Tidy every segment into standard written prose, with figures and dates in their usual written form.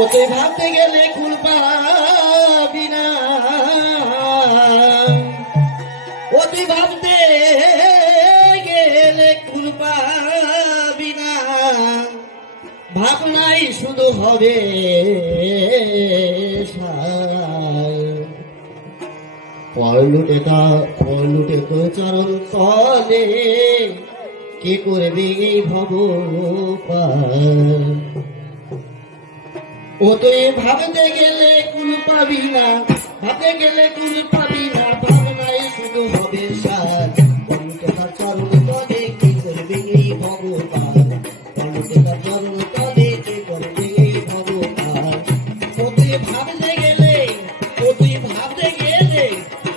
ওতে ভাবতে গেলে কুল পাবি না, ওতে ভাবতে গেলে কুল পাবি না, ভাবনাই শুধু হবে পরলুটে তো চরণ তলে কে করবে এই ভব পার। ও তুই ভাবতে গেলে কুল পাবি না, ভাবতে গেলে কুল পাবি না, ভাবনাই শুধু হবে সার। পরলুটে তার চরণ তলে কে করবে এই ভব পার, পরলুটে তার চরণ তলে কে করবে এই ভব পার। ও তুই ভাবতে গেলে, ও তুই ভাবতে গেলে,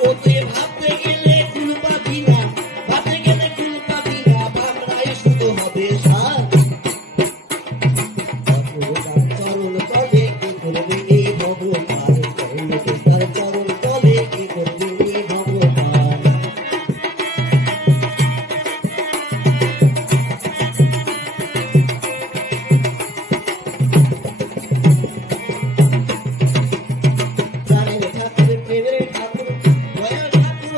ও তুই ভাবতে গেলে কুল পাবি না, ভাবতে গেলে কুল পাবি না, ভাবনাই শুধু হবে সার। চরণ তলে কে করবে এই ভব পার, পরলুটে তার চরণ তলে কে করবে এই ভব পার। প্রাণের ঠাকুর প্রেমের ঠাকুর দয়ার ঠাকুর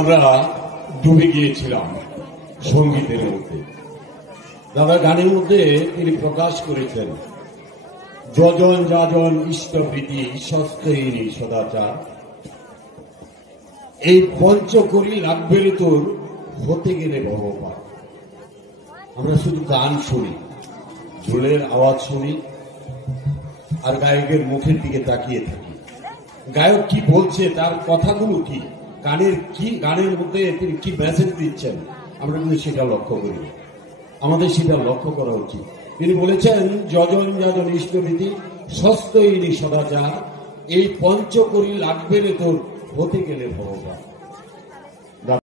আমরা ডুবে গিয়েছিলাম সঙ্গীতের মধ্যে। দাদা গানের মধ্যে তিনি প্রকাশ করেছেন যজন যাজন ইষ্টপ্রীতি সস্তেহীনী সদাচার, এই পঞ্চকরি লাগবে রে তোর হতে গেলে ভগবান। আমরা শুধু গান শুনি, ঝোলের আওয়াজ শুনি, আর গায়কের মুখের দিকে তাকিয়ে থাকি। গায়ক কি বলছে, তার কথাগুলো কি, গানের মধ্যে তিনি কি মেসেজ দিচ্ছেন, আমরা কিন্তু সেটা লক্ষ্য করি। আমাদের সেটা লক্ষ্য করা উচিত। তিনি বলেছেন, যজন যজন ইষ্টবিধি সস্তইনি সদাচার, এই পঞ্চকরি লাগবে রে তোর হতে গেলে ভগবান।